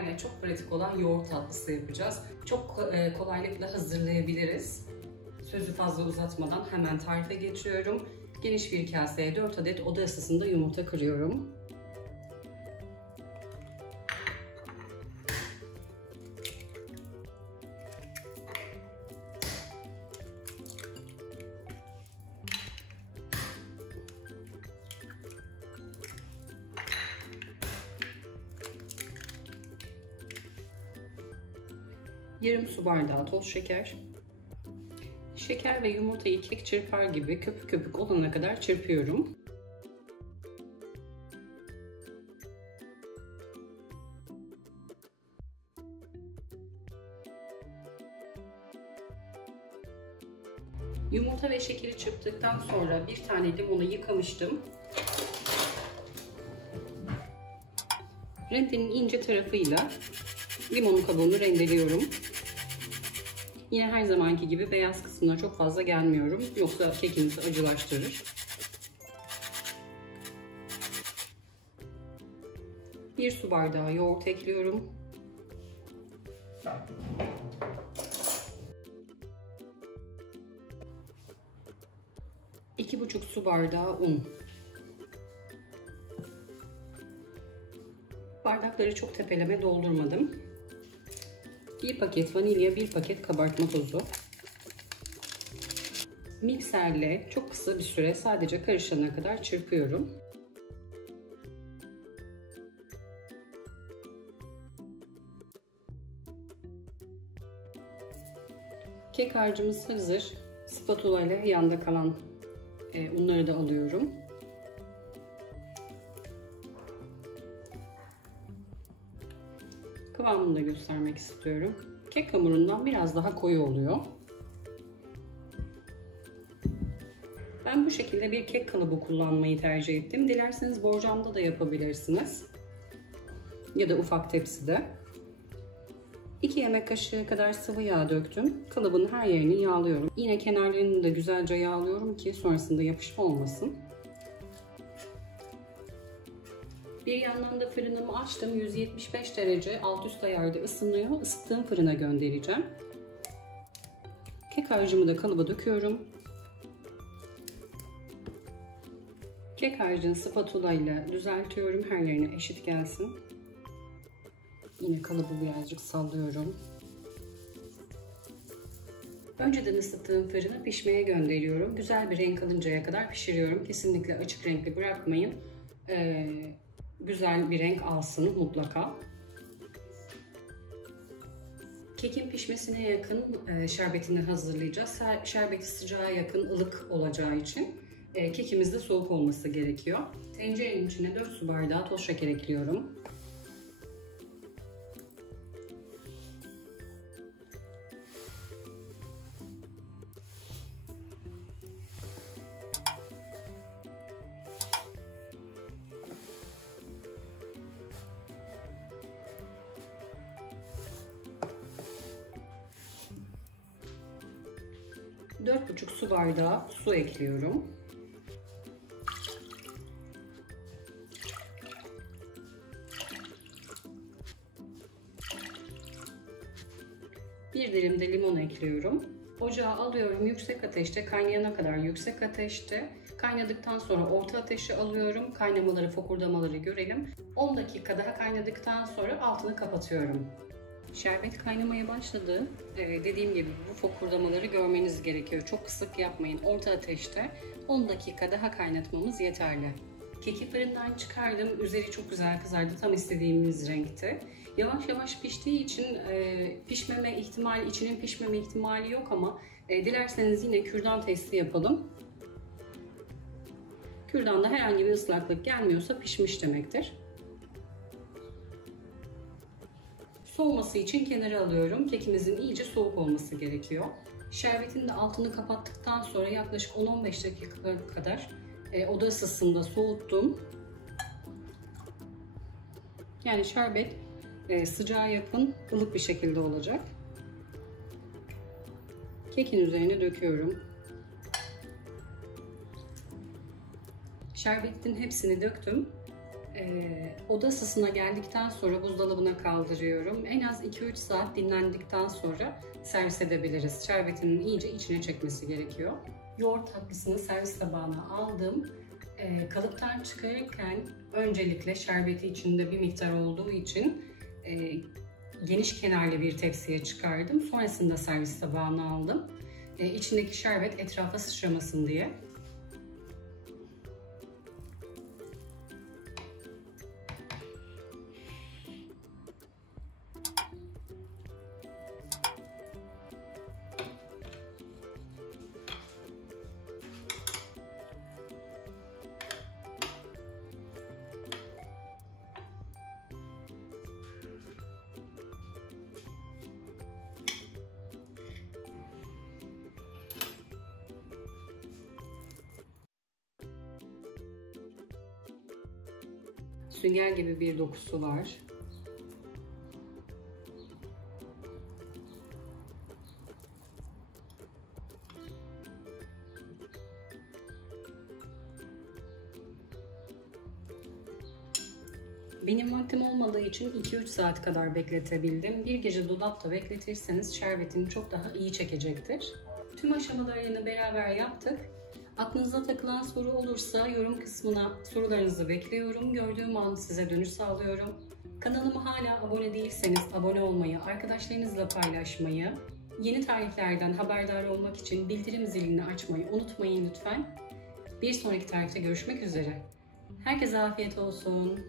şekerle çok pratik olan yoğurt tatlısı yapacağız. Çok kolaylıkla hazırlayabiliriz. Sözü fazla uzatmadan hemen tarife geçiyorum. Geniş bir kaseye 4 adet oda ısısında yumurta kırıyorum. Yarım su bardağı toz şeker. Şeker ve yumurtayı kek çırpar gibi köpük köpük olana kadar çırpıyorum. Yumurta ve şekeri çırptıktan sonra bir tane limonu yıkamıştım. Rendenin ince tarafıyla limonun kabuğunu rendeliyorum. Yine her zamanki gibi beyaz kısmına çok fazla gelmiyorum. Yoksa kekimizi acılaştırır. Bir su bardağı yoğurt ekliyorum. 2,5 su bardağı un. Bardakları çok tepeleme doldurmadım. 1 paket vanilya, 1 paket kabartma tozu. Mikserle çok kısa bir süre sadece karışana kadar çırpıyorum. Kek harcımız hazır. Spatula ile yanda kalan unları da alıyorum. Kıvamını da göstermek istiyorum. Kek hamurundan biraz daha koyu oluyor. Ben bu şekilde bir kek kalıbı kullanmayı tercih ettim. Dilerseniz borcamda da yapabilirsiniz. Ya da ufak tepside. 2 yemek kaşığı kadar sıvı yağ döktüm. Kalıbın her yerini yağlıyorum. Yine kenarlarını da güzelce yağlıyorum ki sonrasında yapışma olmasın. Bir yandan da fırınımı açtım. 175 derece alt üst ayarda ısınıyor. Isıttığım fırına göndereceğim. Kek harcımı da kalıba döküyorum. Kek harcını spatula ile düzeltiyorum. Her yerine eşit gelsin. Yine kalıbı birazcık sallıyorum. Önceden ısıttığım fırına pişmeye gönderiyorum. Güzel bir renk alıncaya kadar pişiriyorum. Kesinlikle açık renkli bırakmayın. Güzel bir renk alsın mutlaka. Kekin pişmesine yakın şerbetini hazırlayacağız. Şerbeti sıcağa yakın, ılık olacağı için kekimiz de soğuk olması gerekiyor. Tencerenin içine 4 su bardağı toz şeker ekliyorum. Dört buçuk su bardağı su ekliyorum. Bir dilim de limon ekliyorum. Ocağa alıyorum, yüksek ateşte kaynayana kadar yüksek ateşte. Kaynadıktan sonra orta ateşe alıyorum. Kaynamaları, fokurdamaları görelim. 10 dakika daha kaynadıktan sonra altını kapatıyorum. Şerbet kaynamaya başladı. Dediğim gibi bu fokurdamaları görmeniz gerekiyor. Çok kısık yapmayın. Orta ateşte 10 dakika daha kaynatmamız yeterli. Keki fırından çıkardım. Üzeri çok güzel kızardı. Tam istediğimiz renkte. Yavaş yavaş piştiği için içinin pişmeme ihtimali yok ama dilerseniz yine kürdan testi yapalım. Kürdanda herhangi bir ıslaklık gelmiyorsa pişmiş demektir. Soğuması için kenara alıyorum. Kekimizin iyice soğuk olması gerekiyor. Şerbetin de altını kapattıktan sonra yaklaşık 10-15 dakika kadar oda ısısında soğuttum. Yani şerbet sıcağa yakın ılık bir şekilde olacak. Kekin üzerine döküyorum. Şerbetin hepsini döktüm. Oda ısısına geldikten sonra buzdolabına kaldırıyorum. En az 2-3 saat dinlendikten sonra servis edebiliriz. Şerbetinin iyice içine çekmesi gerekiyor. Yoğurt tatlısını servis tabağına aldım. Kalıptan çıkarırken öncelikle şerbeti içinde bir miktar olduğu için geniş kenarlı bir tepsiye çıkardım. Sonrasında servis tabağına aldım. İçindeki şerbet etrafa sıçramasın diye. Sünger gibi bir dokusu var. Benim vaktim olmadığı için 2-3 saat kadar bekletebildim. Bir gece dolapta bekletirseniz şerbetini çok daha iyi çekecektir. Tüm aşamalarını beraber yaptık. Aklınıza takılan soru olursa yorum kısmına sorularınızı bekliyorum. Gördüğüm an size dönüş sağlıyorum. Kanalıma hala abone değilseniz abone olmayı, arkadaşlarınızla paylaşmayı, yeni tariflerden haberdar olmak için bildirim zilini açmayı unutmayın lütfen. Bir sonraki tarifte görüşmek üzere. Herkese afiyet olsun.